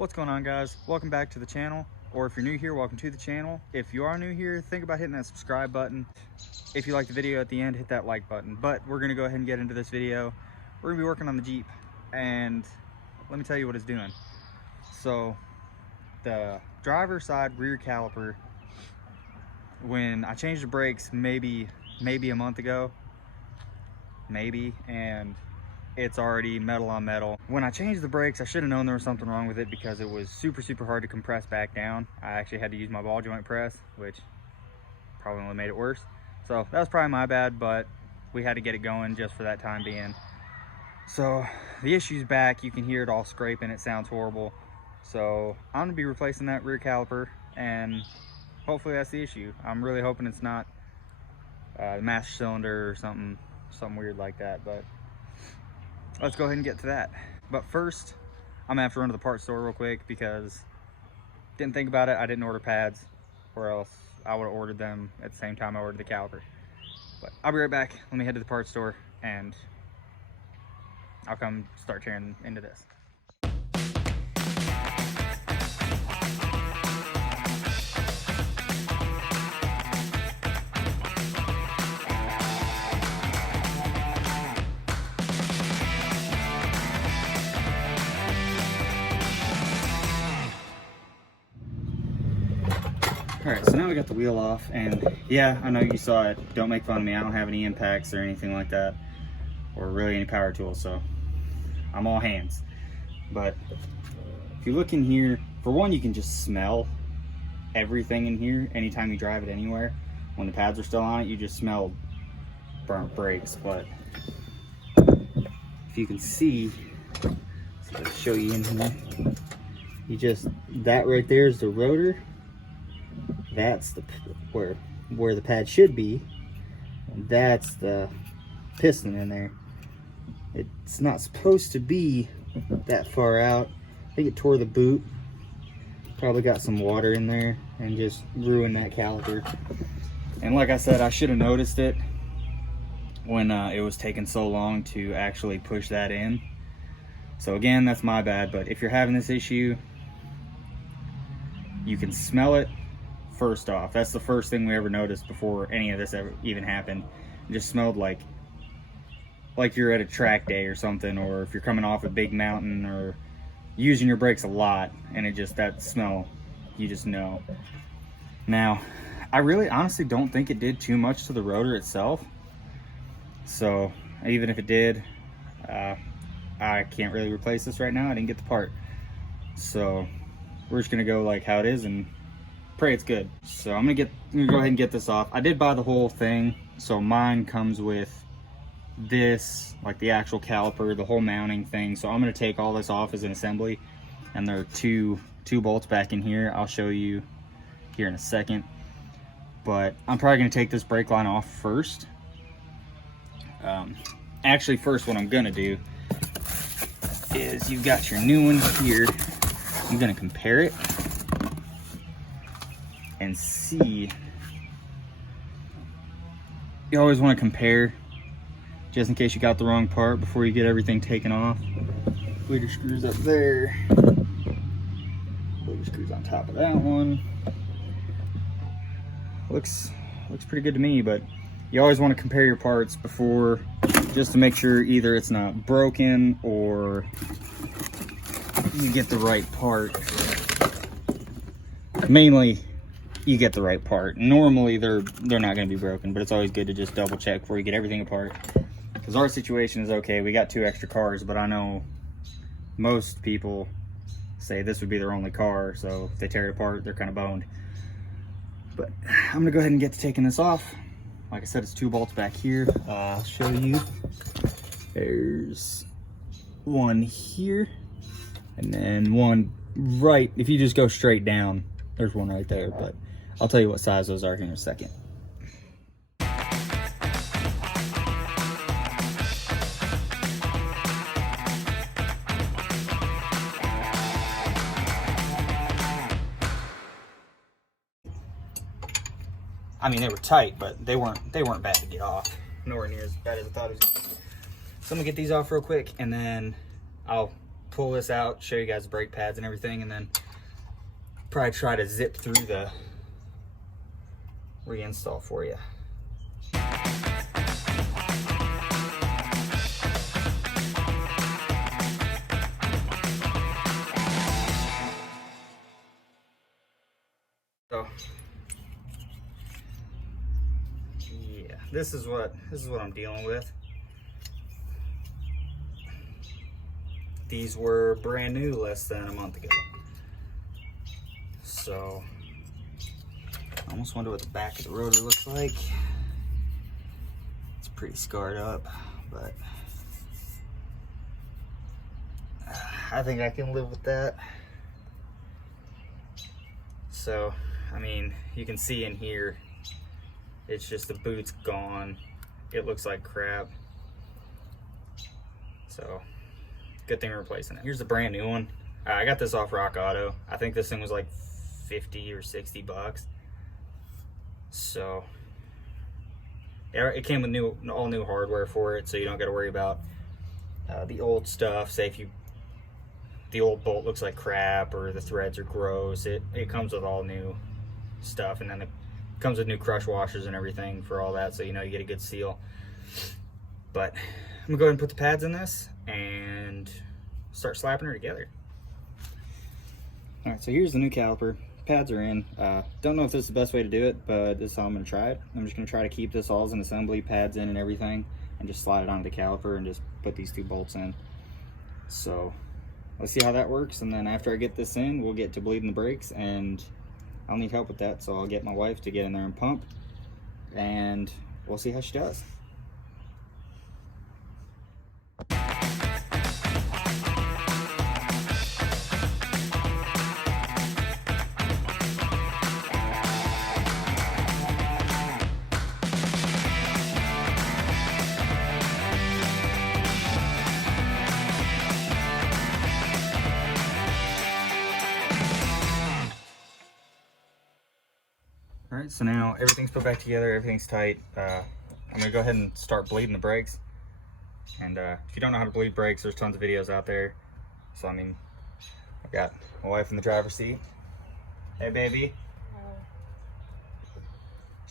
What's going on, guys? Welcome back to the channel, or if you're new here, welcome to the channel. If you are new here, think about hitting that subscribe button. If you like the video at the end, hit that like button. But we're gonna go ahead and get into this video. We're gonna be working on the Jeep, and let me tell you what it's doing. So the driver's side rear caliper, when I changed the brakes maybe a month ago, and it's already metal on metal. When I changed the brakes, I should have known there was something wrong with it because it was super hard to compress back down. I actually had to use my ball joint press, which probably only made it worse. So that was probably my bad, but we had to get it going just for that time being. So the issue's back. You can hear it all scraping. It sounds horrible. So I'm gonna be replacing that rear caliper, and hopefully that's the issue. I'm really hoping it's not the master cylinder or something weird like that, but let's go ahead and get to that. But first, I'm gonna have to run to the parts store real quick because didn't think about it. I didn't order pads, or else I would have ordered them at the same time I ordered the caliper. But I'll be right back. Let me head to the parts store and I'll come start tearing into this. Alright, so now we got the wheel off, and yeah, I know you saw it. Don't make fun of me. I don't have any impacts or anything like that, or really any power tools, so I'm all hands. But if you look in here, for one, you can just smell everything in here anytime you drive it anywhere. When the pads are still on it, you just smell burnt brakes. But if you can see, so I'll show you in here, that right there is the rotor. That's the where the pad should be, and that's the piston in there. It's not supposed to be that far out. I think it tore the boot, probably got some water in there and just ruined that caliper. And like I said, I should have noticed it when it was taking so long to actually push that in. So again, that's my bad. But if you're having this issue, you can smell it. First off, that's the first thing we ever noticed before any of this ever even happened. It just smelled like you're at a track day or something, or if you're coming off a big mountain or using your brakes a lot, and that smell, you just know. Now, I really honestly don't think it did too much to the rotor itself. So even if it did, I can't really replace this right now. I didn't get the part. So we're just gonna go like how it is and pray it's good. So I'm gonna go ahead and get this off. I did buy the whole thing, so mine comes with this, like the actual caliper, the whole mounting thing. So I'm gonna take all this off as an assembly, and there are two bolts back in here. I'll show you here in a second, but I'm probably gonna take this brake line off first. Actually, first what I'm gonna do is, you've got your new one here. I'm gonna compare it and see. You always want to compare, just in case you got the wrong part before you get everything taken off. Bleeder screws up there. Bleeder screws on top of that one. Looks pretty good to me, but you always want to compare your parts before, just to make sure either it's not broken or you get the right part. Mainly, you get the right part. Normally they're not going to be broken, but it's always good to just double check before you get everything apart, because our situation is okay. We got 2 extra cars, but I know most people say this would be their only car, so if they tear it apart, they're kind of boned. But I'm gonna go ahead and get to taking this off. Like I said, it's 2 bolts back here. I'll show you. There's one here, and then one right, if you just go straight down, there's one right there, but I'll tell you what size those are here in a second. I mean, they were tight, but they weren't bad to get off. Nowhere near as bad as I thought it was. So I'm gonna get these off real quick, and then I'll pull this out, show you guys the brake pads and everything, and then probably try to zip through the reinstall for you. So yeah, this is what I'm dealing with. These were brand new less than a month ago. So I almost wonder what the back of the rotor looks like. It's pretty scarred up, but I think I can live with that. So, I mean, you can see in here, it's just the boot's gone. It looks like crap. So, good thing we're replacing it. Here's the brand new one. I got this off Rock Auto. I think this thing was like 50 or 60 bucks. So, yeah, it came with all new hardware for it, so you don't got to worry about the old stuff. Say if the old bolt looks like crap or the threads are gross, it comes with all new stuff, and then it comes with new crush washers and everything for all that, so you know you get a good seal. But I'm gonna go ahead and put the pads in this and start slapping her together. All right, so here's the new caliper. Pads are in. Don't know if this is the best way to do it, but this is how I'm gonna try it. I'm just gonna try to keep this all as an assembly, pads in and everything, and just slide it onto the caliper and just put these two bolts in. So let's see how that works, and then after I get this in, we'll get to bleeding the brakes, and I'll need help with that, so I'll get my wife to get in there and pump, and we'll see how she does. All right, so now everything's put back together, everything's tight. I'm gonna go ahead and start bleeding the brakes. And if you don't know how to bleed brakes, there's tons of videos out there. So I mean, I've got my wife in the driver's seat. Hey baby.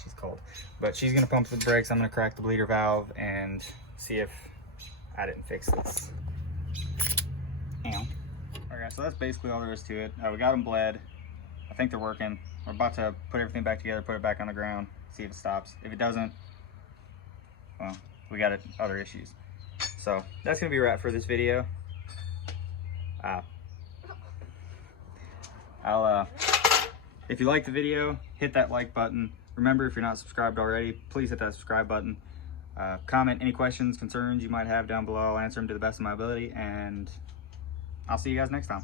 She's cold. But she's gonna pump the brakes, I'm gonna crack the bleeder valve and see if I didn't fix this. Ow. Alright, so that's basically all there is to it. We got them bled. I think they're working. We're about to put everything back together, put it back on the ground, see if it stops. If it doesn't, well, we got other issues. So that's gonna be a wrap for this video. If you like the video, hit that like button. Remember, if you're not subscribed already, please hit that subscribe button. Comment any questions, concerns you might have down below. I'll answer them to the best of my ability, and I'll see you guys next time.